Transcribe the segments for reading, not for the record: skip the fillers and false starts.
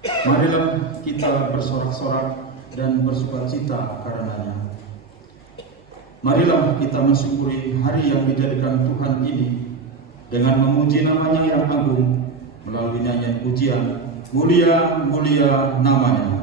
Marilah kita bersorak-sorak dan bersukacita karenanya. Marilah kita mensyukuri hari yang dijadikan Tuhan ini dengan memuji namanya yang agung melalui nyanyian pujian, mulia, mulia namanya.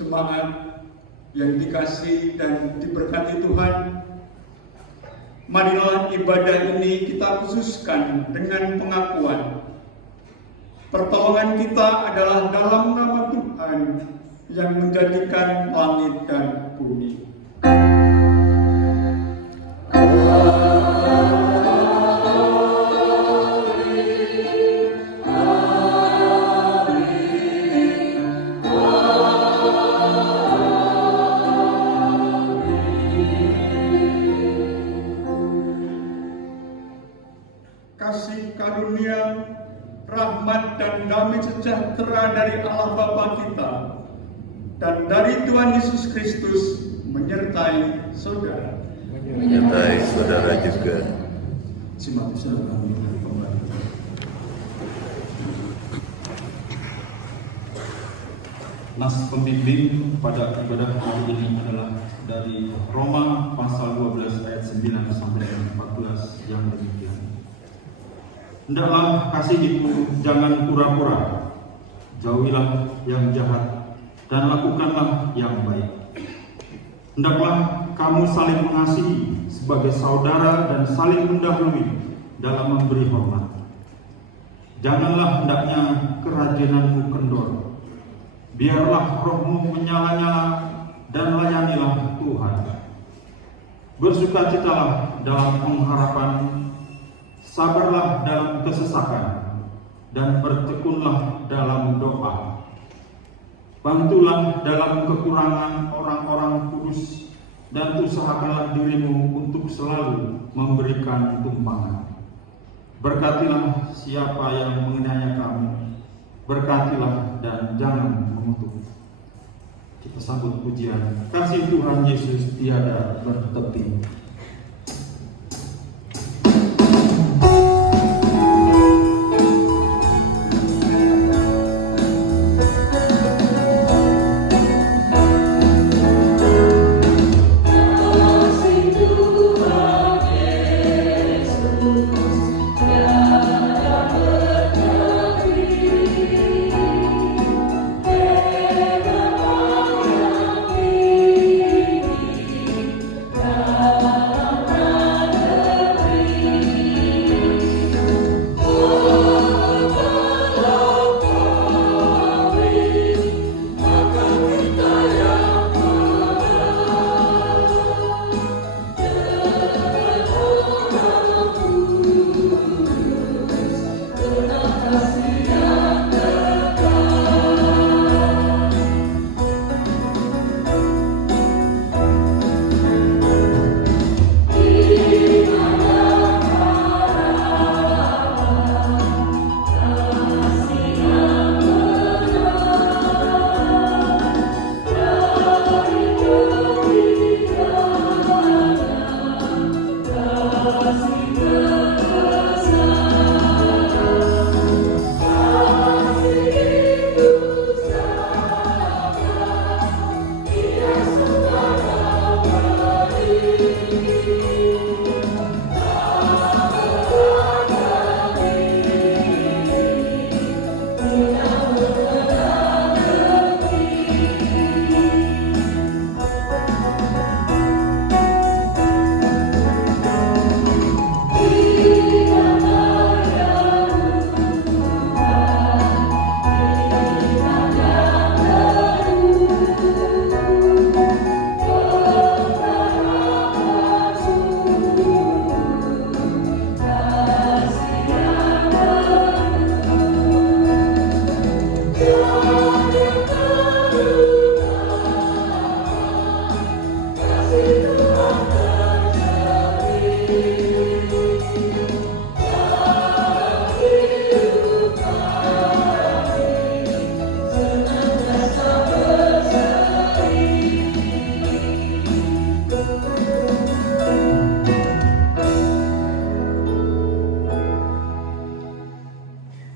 Jemaat yang dikasihi dan diberkati Tuhan, marilah ibadah ini kita khususkan dengan pengakuan Pertolongan kita adalah dalam nama Tuhan yang menjadikan langit dan bumi. Kasih karunia, rahmat dan damai sejahtera dari Allah Bapa kita dan dari Tuhan Yesus Kristus menyertai saudara. Menyertai saudara juga. Simak saudara kami kembali. Nas pembimbing pada ibadah hari ini adalah dari Roma pasal 12 ayat 9 sampai 14 yang demikian. Hendaklah kasih itu jangan pura-pura, jauhilah yang jahat dan lakukanlah yang baik. Hendaklah kamu saling mengasihi sebagai saudara dan saling mendahului dalam memberi hormat. Janganlah hendaknya kerajinanmu kendor. Biarlah rohmu menyala-nyala dan layanilah Tuhan. Bersukacitalah dalam pengharapan, sabarlah dalam kesesakan, dan bertekunlah dalam doa. Bantulah dalam kekurangan orang-orang kudus, dan usahakanlah dirimu untuk selalu memberikan tumpangan. Berkatilah siapa yang menganiaya kamu, berkatilah dan jangan mengutuk. Kita sambut pujian kasih Tuhan Yesus tiada bertepi.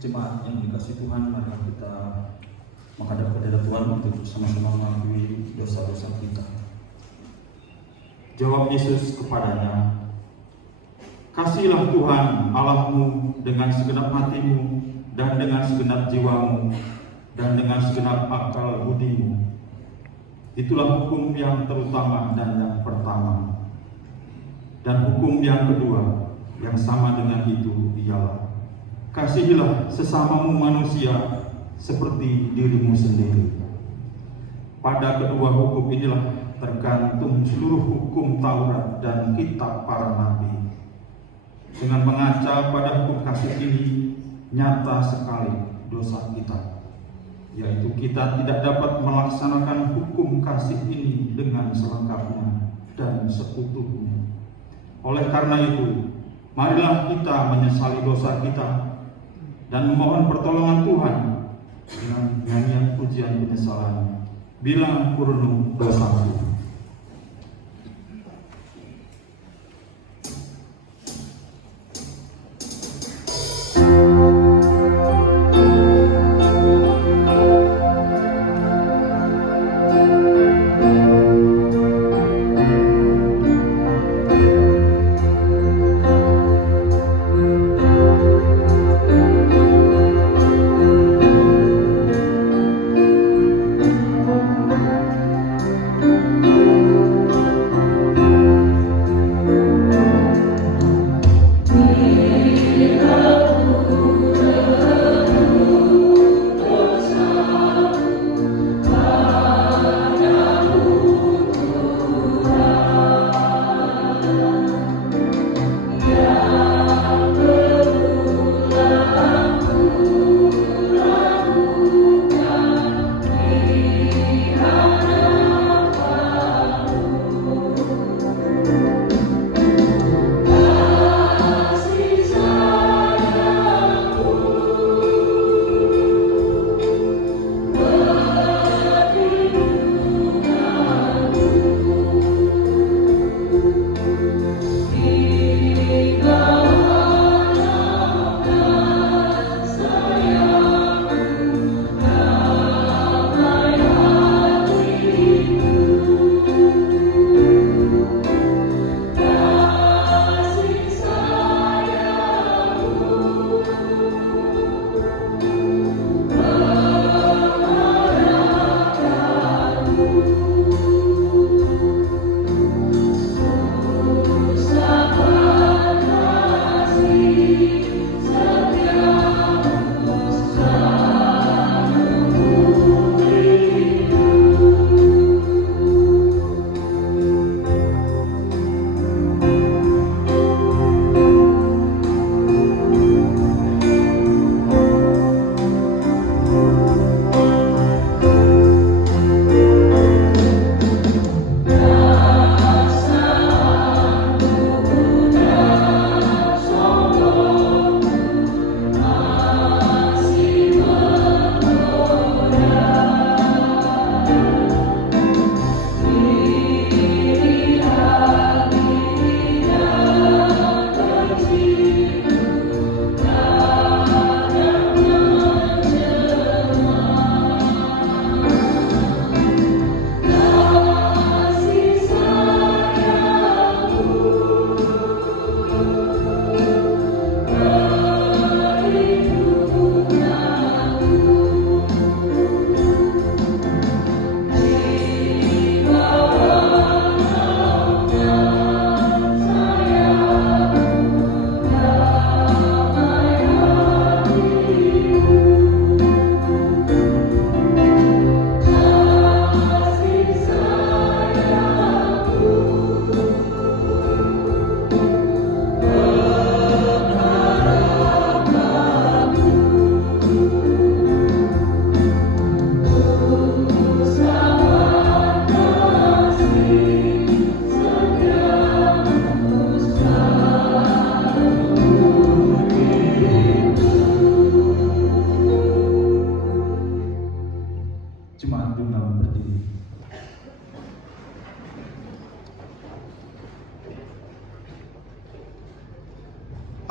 Jemaat yang dikasih Tuhan, mari kita menghadap kepada Tuhan untuk sama-sama mengakui dosa-dosa kita. Jawab Yesus kepadanya, "Kasihilah Tuhan Allahmu dengan segenap hatimu dan dengan segenap jiwamu dan dengan segenap akal budimu. Itulah hukum yang terutama dan yang pertama. Dan hukum yang kedua yang sama dengan itu ialah, kasihilah sesamamu manusia seperti dirimu sendiri. Pada kedua hukum inilah tergantung seluruh hukum Taurat dan kitab para nabi. Dengan mengaca pada hukum kasih ini, nyata sekali dosa kita, yaitu kita tidak dapat melaksanakan hukum kasih ini dengan selengkapnya dan seutuhnya. Oleh karena itu, marilah kita menyesali dosa kita dan memohon pertolongan Tuhan dengan nyanyian pujian penyesalan. Bila kurnu dosaku.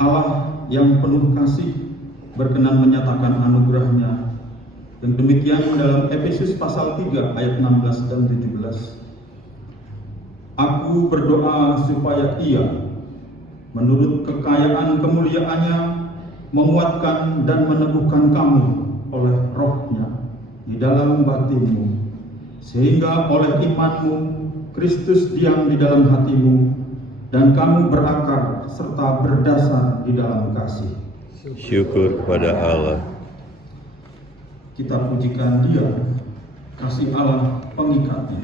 Allah yang penuh kasih berkenan menyatakan anugerahnya. Dan demikian dalam Efesus pasal 3 ayat 16 dan 17. Aku berdoa supaya Ia menurut kekayaan kemuliaannya menguatkan dan meneguhkan kamu oleh rohnya di dalam batinmu, sehingga oleh imanmu Kristus diam di dalam hatimu dan kamu berakar serta berdasar di dalam kasih. Syukur kepada Allah. Kita pujikan Dia, kasih Allah pengikatnya.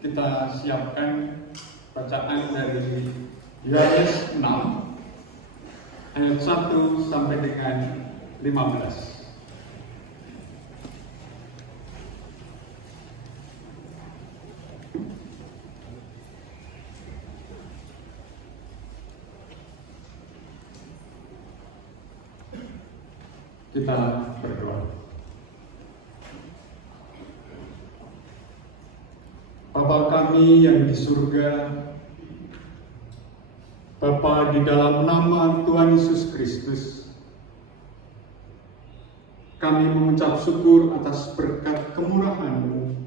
Kita siapkan bacaan dari Yohanes 6 ayat 1 sampai dengan 15. Kita berdoa. Bapa kami yang di surga, Bapa, di dalam nama Tuhan Yesus Kristus, kami mengucap syukur atas berkat kemurahan-Mu.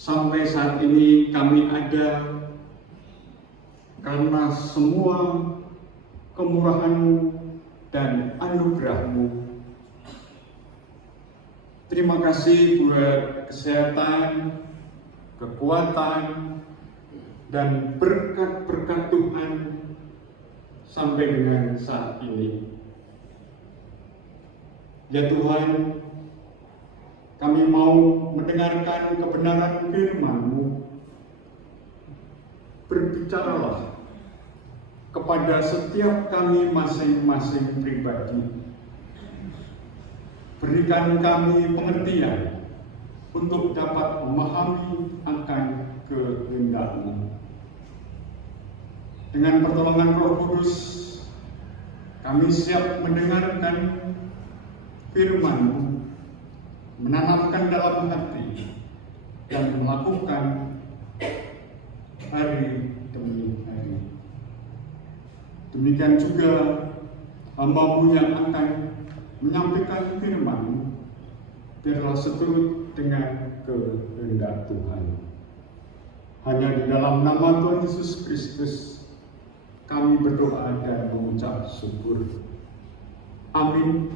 Sampai saat ini kami ada karena semua kemurahan-Mu dan anugerah-Mu. Terima kasih buat kesehatan, kekuatan, dan berkat-berkat Tuhan sampai dengan saat ini. Ya Tuhan, kami mau mendengarkan kebenaran firman-Mu. Berbicaralah kepada setiap kami masing-masing pribadi. Berikan kami pengertian untuk dapat memahami akan kehendak-Mu. Dengan pertolongan Roh Kudus, kami siap mendengarkan firman-Mu, menanamkan dalam hati, dan melakukan hari demi hari. Demikian juga hamba-Mu yang akan menyampaikan firman-Mu, biarlah seturut dengan kehendak Tuhan. Hanya di dalam nama Tuhan Yesus Kristus kami berdoa dan mengucap syukur. Amin.